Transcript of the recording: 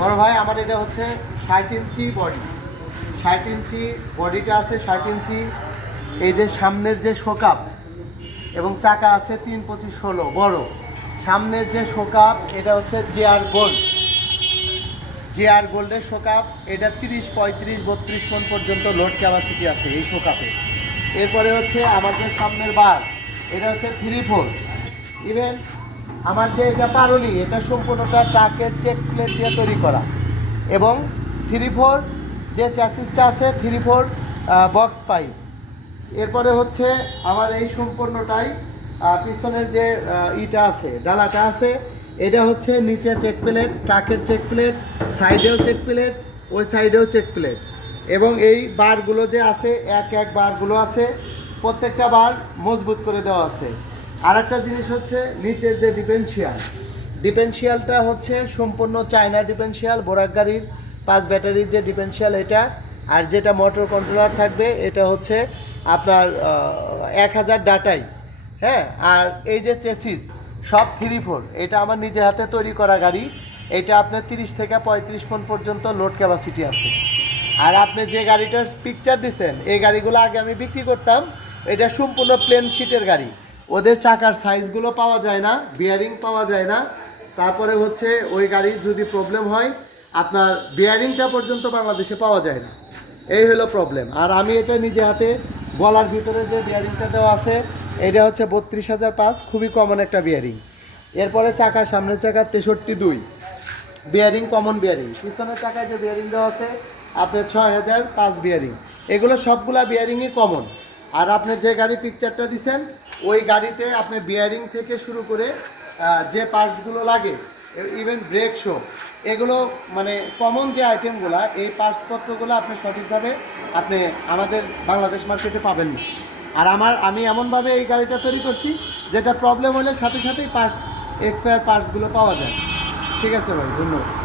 বড় ভাই, আমার এটা হচ্ছে ষাট ইঞ্চি বডি ষাট ইঞ্চি বডিটা আছে ষাট ইঞ্চি। এই যে সামনের যে শোকাপ এবং চাকা আছে তিন পঁচিশ ষোলো, বড়। সামনের যে শোকাপ, এটা হচ্ছে J R gold J R গোল্ডের শোকাপ, এটা তিরিশ, পঁয়ত্রিশ, বত্রিশ মন পর্যন্ত লোড ক্যাপাসিটি আছে এই শোকাপে। এরপরে হচ্ছে আমাদের সামনের বার, এটা হচ্ছে থ্রি ফোর ইভেন আমার যে এটা পারুলি এটা সম্পূর্ণটা ট্রাকের চেক প্লেট দিয়ে তৈরি করা। এবং থ্রি ফোর যে চ্যাসিসটা আছে থ্রি ফোর বক্স পাইপ এরপরে হচ্ছে আমার এই সম্পূর্ণটাই পিছনের যে ইটা আছে, ডালাটা আছে, এটা হচ্ছে নিচে চেক প্লেট ট্রাকের চেক প্লেট সাইডেও চেক প্লেট ওই সাইডেও চেক প্লেট এবং এই বারগুলো যে আছে, এক এক বারগুলো আছে, প্রত্যেকটা বার মজবুত করে দেওয়া আছে। আর একটা জিনিস হচ্ছে নিচের যে ডিফেন্সিয়াল, ডিফেন্সিয়ালটা হচ্ছে সম্পূর্ণ চায়না ডিফেন্সিয়াল, বোরাক গাড়ির পাঁচ ব্যাটারির যে ডিফেন্সিয়াল এটা, আর যেটা মোটর কন্ট্রোলার থাকবে, এটা হচ্ছে আপনার এক হাজার ডাটাই হ্যাঁ? আর এই যে চেসিস, সব থ্রি ফোর, এটা আমার নিজে হাতে তৈরি করা গাড়ি, এটা আপনার তিরিশ থেকে পঁয়ত্রিশ ফোন পর্যন্ত লোড ক্যাপাসিটি আছে। আর আপনি যে গাড়িটার পিকচার দিছেন, এই গাড়িগুলো আগে আমি বিক্রি করতাম, এটা সম্পূর্ণ প্লেন শিটের গাড়ি। ওদের চাকার সাইজগুলো পাওয়া যায় না বিয়ারিং পাওয়া যায় না। তারপরে হচ্ছে ওই গাড়ির যদি প্রবলেম হয়, আপনার বিয়ারিংটা পর্যন্ত বাংলাদেশে পাওয়া যায় না। এই হলো প্রবলেম আর আমি এটা নিজে হাতে গলার ভিতরে যে বিয়ারিংটা দেওয়া আছে, এটা হচ্ছে বত্রিশ হাজার পাঁচ, খুবই কমন একটা বিয়ারিং এরপরে চাকা সামনের চাকা তেষট্টি দুই। বিয়ারিং কমন বিয়ারিং পিছনের চাকায় যে বিয়ারিং দেওয়া আছে, আপনার ছয় হাজার পাঁচ বিয়ারিং এগুলো সবগুলা বিয়ারিংই কমন আর আপনি যে গাড়ি পিকচারটা দিছেন ওই গাড়িতে আপনি বিয়ারিং থেকে শুরু করে যে পার্টসগুলো লাগে ইভেন ব্রেক শো এগুলো মানে কমন যে আইটেমগুলো এই পার্টসপত্রগুলো আপনি সঠিকভাবে আপনি আমাদের বাংলাদেশ মার্কেটে পাবেন না। আর আমার, আমি এমনভাবে এই গাড়িটা তৈরি করছি, যেটা প্রবলেম হলে সাথে সাথেই পার্টস এক্সপায়ার পার্টসগুলো পাওয়া যায়। ঠিক আছে ভাই, ধন্যবাদ।